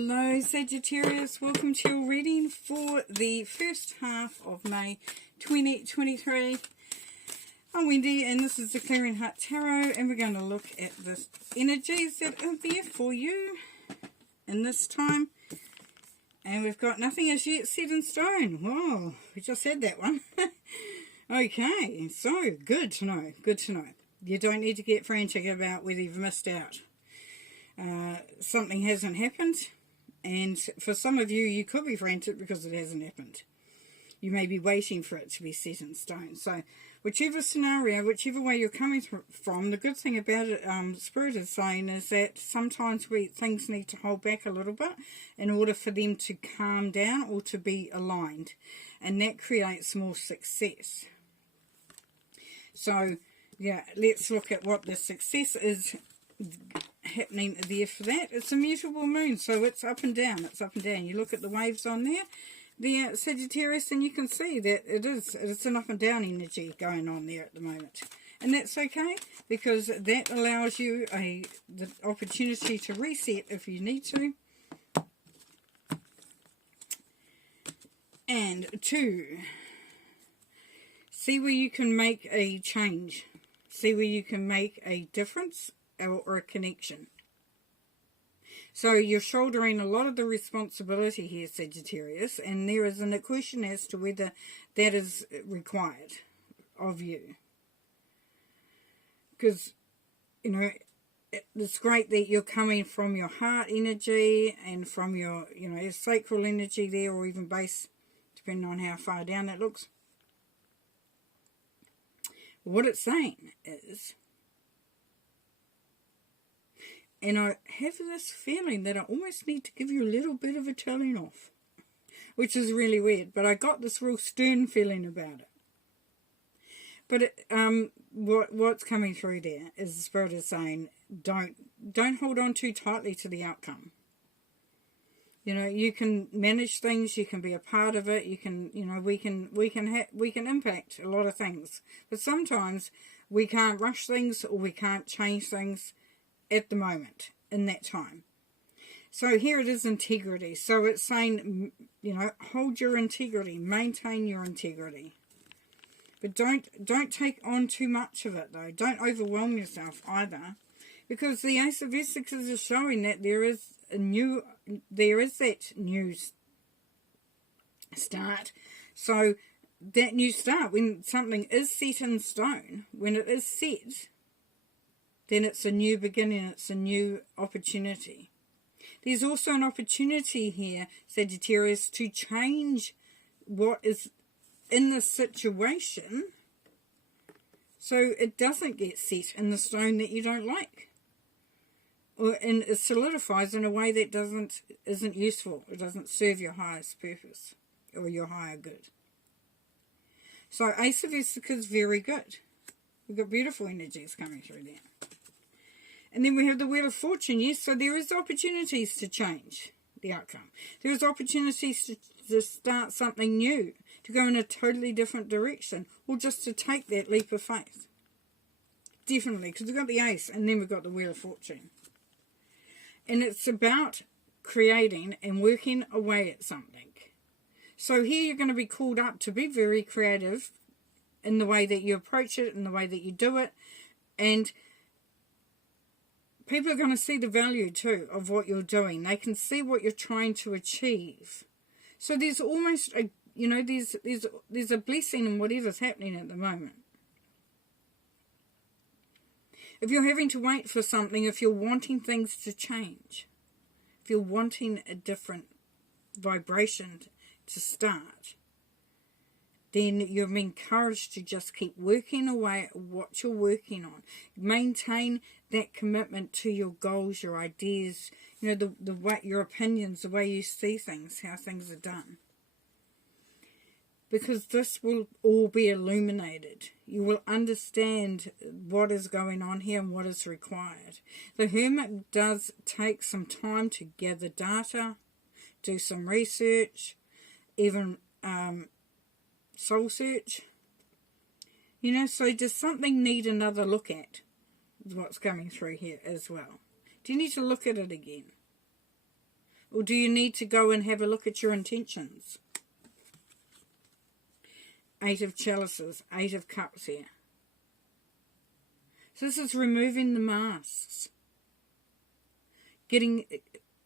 Hello Sagittarius, welcome to your reading for the first half of May 2023. I'm Wendy and this is the Clearing Heart Tarot, and we're going to look at the energies that are there for you in this time. And we've got nothing as yet set in stone. Wow, we just had that one. Okay, so good to know, good to know. You don't need to get frantic about whether you've missed out. Something hasn't happened, and for some of you, you could be frantic because it hasn't happened. You may be waiting for it to be set in stone. So whichever scenario, whichever way you're coming from, the good thing about it, Spirit is saying, is that sometimes things need to hold back a little bit in order for them to calm down or to be aligned, and that creates more success. So yeah, let's look at what the success is happening there for that. It's a mutable moon, so it's up and down, it's up and down. You look at the waves on there, Sagittarius, and you can see that it's an up and down energy going on there at the moment. And that's okay, because that allows you the opportunity to reset if you need to. And to see where you can make a change. See where you can make a difference or a connection. So you're shouldering a lot of the responsibility here, Sagittarius, and there is a question as to whether that is required of you. Because, you know, it's great that you're coming from your heart energy and from your, you know, sacral energy there, or even base, depending on how far down it looks. What it's saying is, and I have this feeling that I almost need to give you a little bit of a telling off, which is really weird, but I got this real stern feeling about it. But what's coming through there is the Spirit is saying, don't hold on too tightly to the outcome. You know, you can manage things, you can be a part of it, you can, you know, we can impact a lot of things. But sometimes we can't rush things, or we can't change things at the moment, in that time. So here it is, integrity. So it's saying, you know, hold your integrity, maintain your integrity. But don't take on too much of it, though. Don't overwhelm yourself either. Because the Ace of Esixes is showing that there is that new start. So that new start, when something is set in stone, when it is set, then it's a new beginning, it's a new opportunity. There's also an opportunity here, Sagittarius, to change what is in the situation so it doesn't get set in the stone that you don't like. And it solidifies in a way that isn't useful. It doesn't serve your highest purpose or your higher good. So Ace of Esixes is very good. We've got beautiful energies coming through there. And then we have the Wheel of Fortune, yes, so there is opportunities to change the outcome. There is opportunities to start something new, to go in a totally different direction, or just to take that leap of faith. Definitely, because we've got the Ace, and then we've got the Wheel of Fortune. And it's about creating and working away at something. So here you're going to be called up to be very creative in the way that you approach it, in the way that you do it, and people are going to see the value too of what you're doing. They can see what you're trying to achieve. So there's almost a, you know, there's a blessing in whatever's happening at the moment. If you're having to wait for something, if you're wanting things to change, if you're wanting a different vibration to start, then you're encouraged to just keep working away at what you're working on. Maintain that commitment to your goals, your ideas, you know, the way, your opinions, the way you see things, how things are done. Because this will all be illuminated. You will understand what is going on here and what is required. The Hermit does take some time to gather data, do some research, even soul search. You know, so does something need another look at? Is what's coming through here as well. Do you need to look at it again? Or do you need to go and have a look at your intentions? 8 of chalices, 8 of cups here. So this is removing the masks.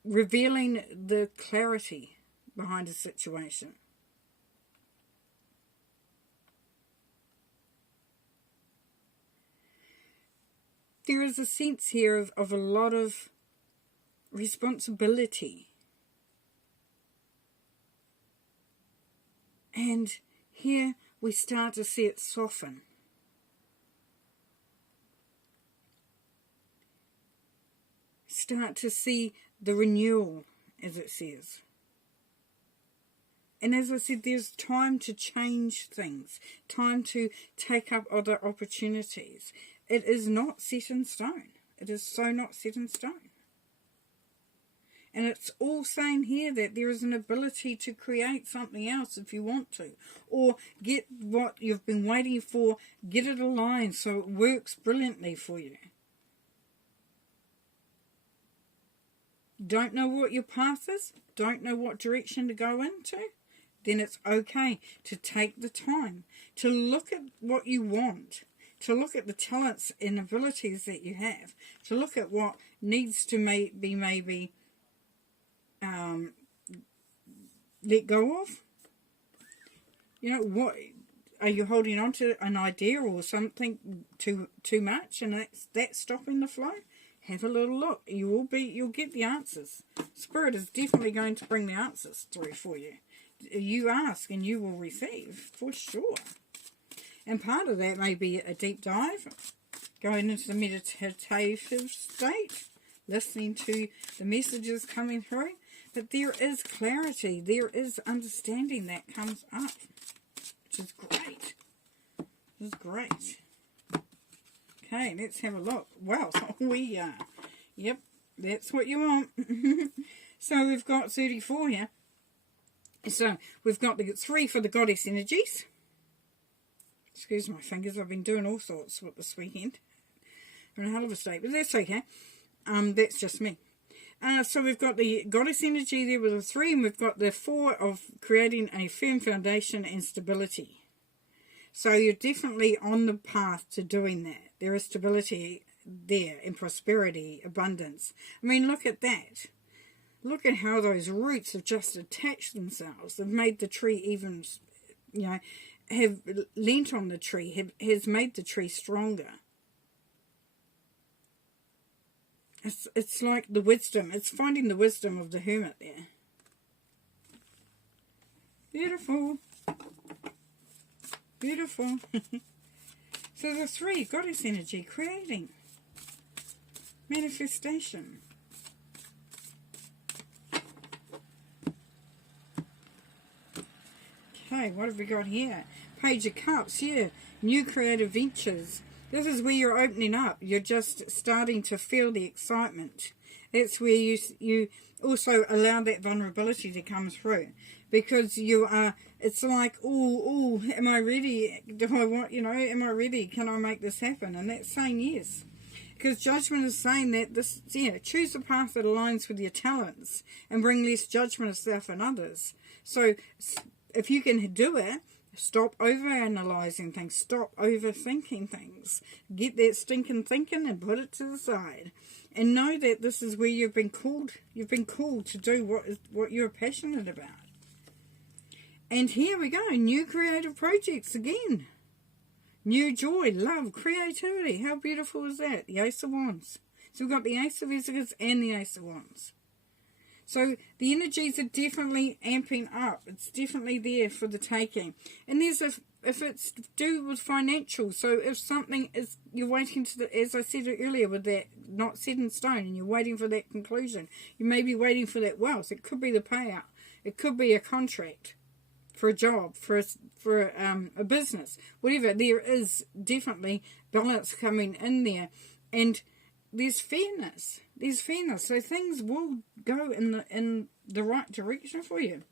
Revealing the clarity behind a situation. There is a sense here of a lot of responsibility. And here we start to see it soften. Start to see the renewal, as it says. And as I said, there's time to change things, time to take up other opportunities. It is not set in stone. It is so not set in stone. And it's all saying here that there is an ability to create something else if you want to. Or get what you've been waiting for, get it aligned so it works brilliantly for you. Don't know what your path is? Don't know what direction to go into? Then it's okay to take the time to look at what you want, to look at the talents and abilities that you have, to look at what needs to be maybe let go of. You know, what are you holding on to, an idea or something too much, and that's stopping the flow? Have a little look. You'll get the answers. Spirit is definitely going to bring the answers through for you. You ask and you will receive, for sure. And part of that may be a deep dive, going into the meditative state, listening to the messages coming through. But there is clarity, there is understanding that comes up, which is great. This is great. Okay, let's have a look. Wow, we are. Yep, that's what you want. So we've got 34 here. So we've got the 3 for the goddess energies. Excuse my fingers, I've been doing all sorts with this weekend. I'm in a hell of a state, but that's okay. That's just me. So we've got the goddess energy there with the 3, and we've got the 4 of creating a firm foundation and stability. So you're definitely on the path to doing that. There is stability there, and prosperity, abundance. I mean, look at that. Look at how those roots have just attached themselves. They've made the tree even, have leant on the tree, has made the tree stronger. It's like the wisdom. It's finding the wisdom of the hermit there. Beautiful. Beautiful. So the 3, goddess energy, creating, manifestation. Okay, what have we got here? Page of Cups, yeah. New creative ventures. This is where you're opening up. You're just starting to feel the excitement. That's where you also allow that vulnerability to come through. Because you are, it's like, oh, am I ready? Do I want, am I ready? Can I make this happen? And that's saying yes. Because judgment is saying that choose the path that aligns with your talents and bring less judgment of self and others. So if you can do it, stop over-analysing things. Stop overthinking things. Get that stinking thinking and put it to the side. And know that this is where you've been called. You've been called to do what you're passionate about. And here we go. New creative projects again. New joy, love, creativity. How beautiful is that? The Ace of Wands. So we've got the Ace of Pentacles and the Ace of Wands. So the energies are definitely amping up. It's definitely there for the taking. And there's if it's to do with financial. So if something is, you're waiting to, as I said earlier, with that not set in stone, and you're waiting for that conclusion. You may be waiting for that wealth. It could be the payout. It could be a contract for a job, for a business, whatever. There is definitely balance coming in there. And there's fairness. There's fairness. So things will go in the right direction for you.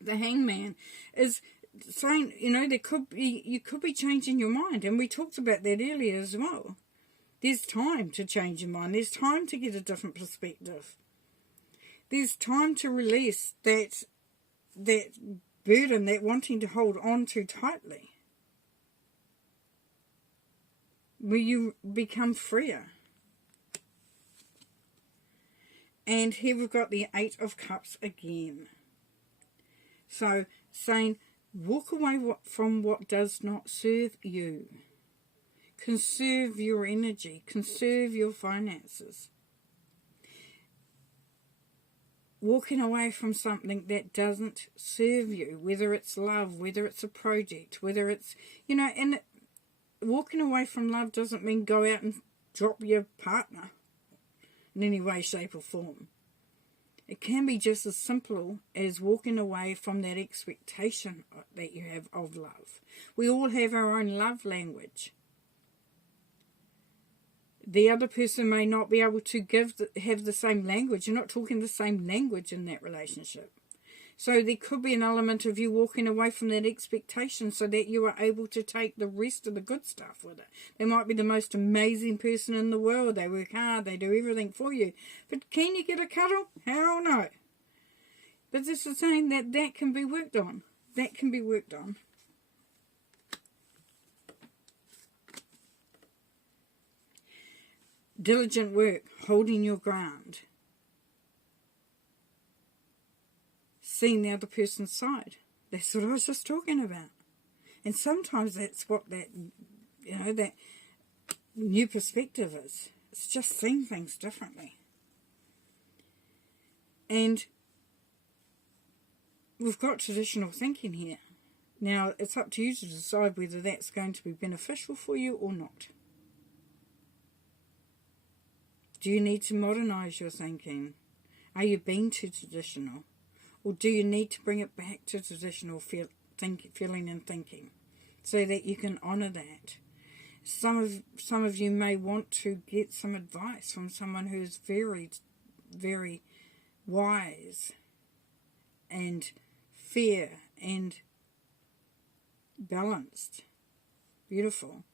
The Hangman is saying, you could be changing your mind. And we talked about that earlier as well. There's time to change your mind. There's time to get a different perspective. There's time to release that burden, that wanting to hold on too tightly, where you become freer. And here we've got the 8 of Cups again. So saying, walk away from what does not serve you. Conserve your energy. Conserve your finances. Walking away from something that doesn't serve you, whether it's love, whether it's a project, whether it's, and walking away from love doesn't mean go out and drop your partner in any way, shape or form. It can be just as simple as walking away from that expectation that you have of love. We all have our own love language. The other person may not be able to have the same language. You're not talking the same language in that relationship. So there could be an element of you walking away from that expectation so that you are able to take the rest of the good stuff with it. They might be the most amazing person in the world. They work hard. They do everything for you. But can you get a cuddle? Hell no. But this is saying that can be worked on. That can be worked on. Diligent work, holding your ground. Seeing the other person's side. That's what I was just talking about. And sometimes that's what that new perspective is. It's just seeing things differently. And we've got traditional thinking here. Now, it's up to you to decide whether that's going to be beneficial for you or not. Do you need to modernise your thinking? Are you being too traditional? Or do you need to bring it back to traditional feeling and thinking so that you can honour that? Some of you may want to get some advice from someone who is very, very wise and fair and balanced. Beautiful.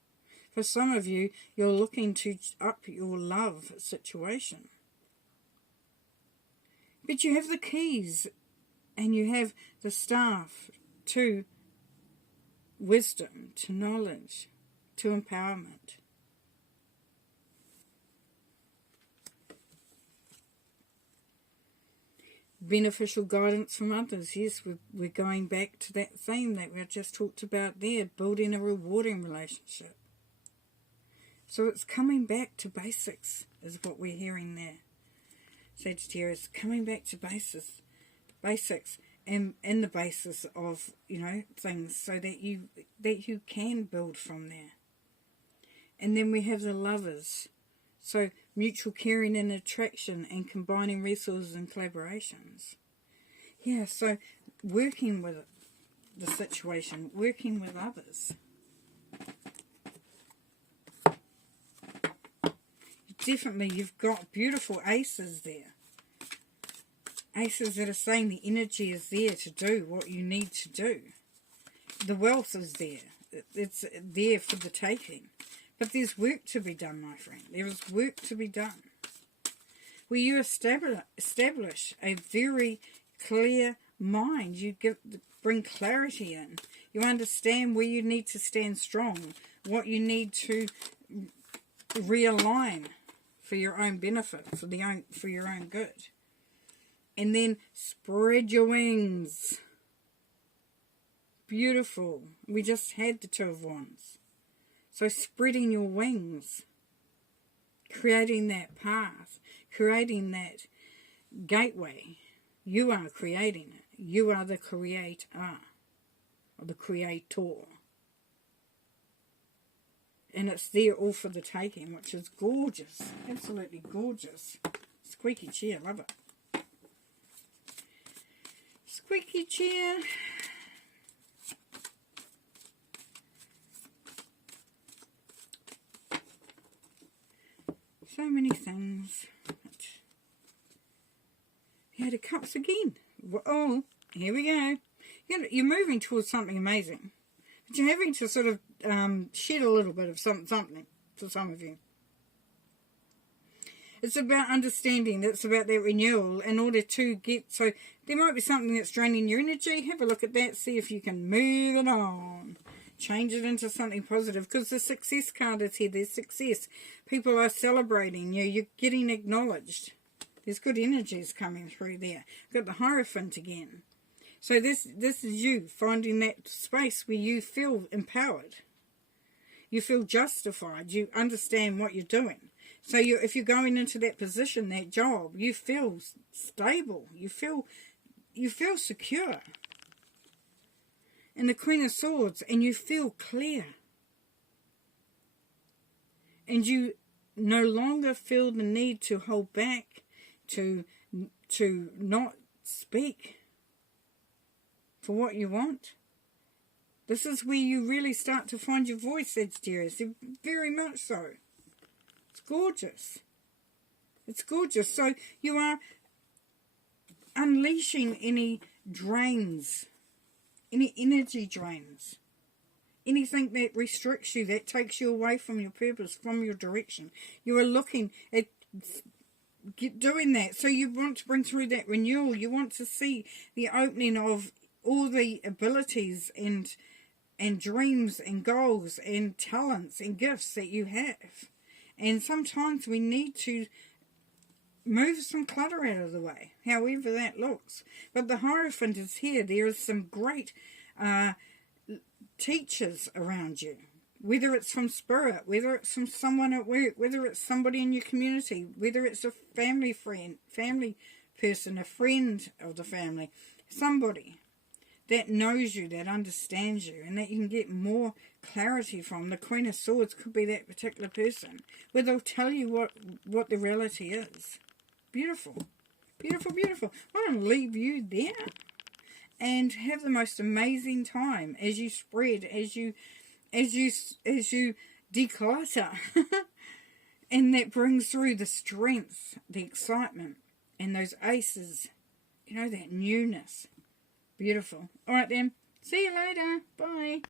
For some of you, you're looking to up your love situation. But you have the keys and you have the staff to wisdom, to knowledge, to empowerment. Beneficial guidance from others. Yes, we're going back to that theme that we just talked about there, building a rewarding relationship. So it's coming back to basics is what we're hearing there. Sagittarius, coming back to basics and the basis of, things so that you can build from there. And then we have the lovers. So mutual caring and attraction and combining resources and collaborations. Yeah, so working with the situation, working with others. Definitely, you've got beautiful aces there. Aces that are saying the energy is there to do what you need to do. The wealth is there. It's there for the taking. But there's work to be done, my friend. There is work to be done. Where you establish a very clear mind. You bring clarity in. You understand where you need to stand strong. What you need to realign for your own benefit, for your own good. And then spread your wings. Beautiful. We just had the Two of Wands. So spreading your wings, creating that path, creating that gateway. You are creating it. You are the creator, or the creator. And it's there all for the taking, which is gorgeous. Absolutely gorgeous. Squeaky chair, love it. Squeaky chair. So many things. Here the cups again. Oh, here we go. You're moving towards something amazing. But you're having to sort of shed a little bit of something for some of you. It's about understanding. It's about that renewal in order to get... So there might be something that's draining your energy. Have a look at that. See if you can move it on. Change it into something positive. Because the success card is here. There's success. People are celebrating you. You're getting acknowledged. There's good energies coming through there. Got the Hierophant again. So this is you finding that space where you feel empowered. You feel justified. You understand what you're doing. So if you're going into that position, that job, you feel stable. You feel secure. And the Queen of Swords, and you feel clear. And you no longer feel the need to hold back, to not speak for what you want. This is where you really start to find your voice, Sagittarius. Very much so. It's gorgeous. It's gorgeous. So you are unleashing any drains, any energy drains, anything that restricts you, that takes you away from your purpose, from your direction. You are looking at doing that. So you want to bring through that renewal. You want to see the opening of all the abilities and dreams and goals and talents and gifts that you have. And sometimes we need to move some clutter out of the way, however that looks. But the Hierophant is here. There is some great teachers around you, whether it's from spirit, whether it's from someone at work, whether it's somebody in your community, whether it's a family person, a friend of the family, somebody that knows you, that understands you, and that you can get more clarity from. The Queen of Swords could be that particular person, where they'll tell you what the reality is. Beautiful. Beautiful, beautiful. I'm going to leave you there and have the most amazing time as you spread, as you declutter. And that brings through the strength, the excitement, and those aces, that newness. Beautiful. All right then. See you later. Bye.